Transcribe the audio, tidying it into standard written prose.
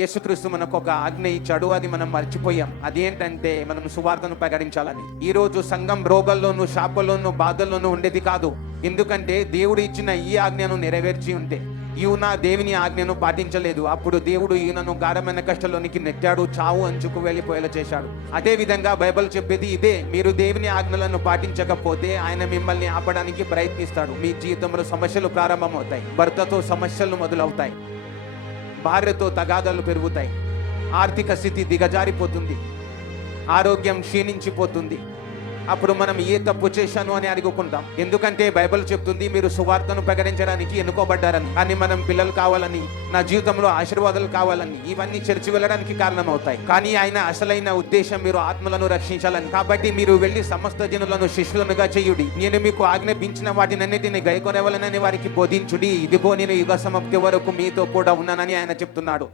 యేసుక్రీస్తు మనకు ఒక ఆజ్ఞ ఇచ్చాడు, అది మనం మర్చిపోయాం. అదేంటంటే మనం సువార్తను ప్రకటించాలని. ఈ రోజు సంఘం రోగాల్లోనూ, శాపల్లోనూ, బాధల్లోనూ ఉండేది కాదు. ఎందుకంటే దేవుడు ఇచ్చిన ఈ ఆజ్ఞను నెరవేర్చి ఉంటే, ఈయన దేవుని ఆజ్ఞను పాటించలేదు. అప్పుడు దేవుడు ఈయనను గాఢమైన కష్టంలోనికి నెట్టాడు, చావు అంచుకు వెళ్ళిపోయేలా చేశాడు. అదే విధంగా బైబిల్ చెప్పేది ఇదే. మీరు దేవుని ఆజ్ఞలను పాటించకపోతే ఆయన మిమ్మల్ని ఆపడానికి ప్రయత్నిస్తాడు. మీ జీవితంలో సమస్యలు ప్రారంభమవుతాయి, భర్తతో సమస్యలు మొదలవుతాయి, భార్యతో తగాదాలు పెరుగుతాయి, ఆర్థిక స్థితి దిగజారిపోతుంది, ఆరోగ్యం క్షీణించిపోతుంది. అప్పుడు మనం ఏ తప్పు చేశాను అని అడుగుకుంటాం. ఎందుకంటే బైబిల్ చెప్తుంది మీరు సువార్తను ప్రకటించడానికి ఎన్నుకోబడ్డారని. కానీ మనం పిల్లలు కావాలని, నా జీవితంలో ఆశీర్వాదాలు కావాలని, ఇవన్నీ చర్చి వెళ్ళడానికి కారణమవుతాయి. కానీ ఆయన అసలైన ఉద్దేశం మీరు ఆత్మలను రక్షించాలని. కాబట్టి మీరు వెళ్ళి సమస్త జనులను శిష్యులనుగా చేయుడి, నేను మీకు ఆజ్ఞాపించిన వాటినన్నిటిని గైకొనవలనని వారికి బోధించుడి, ఇదిగో నేను యుగ సమాప్తి వరకు మీతో కూడా ఉన్నానని ఆయన చెప్తున్నాడు.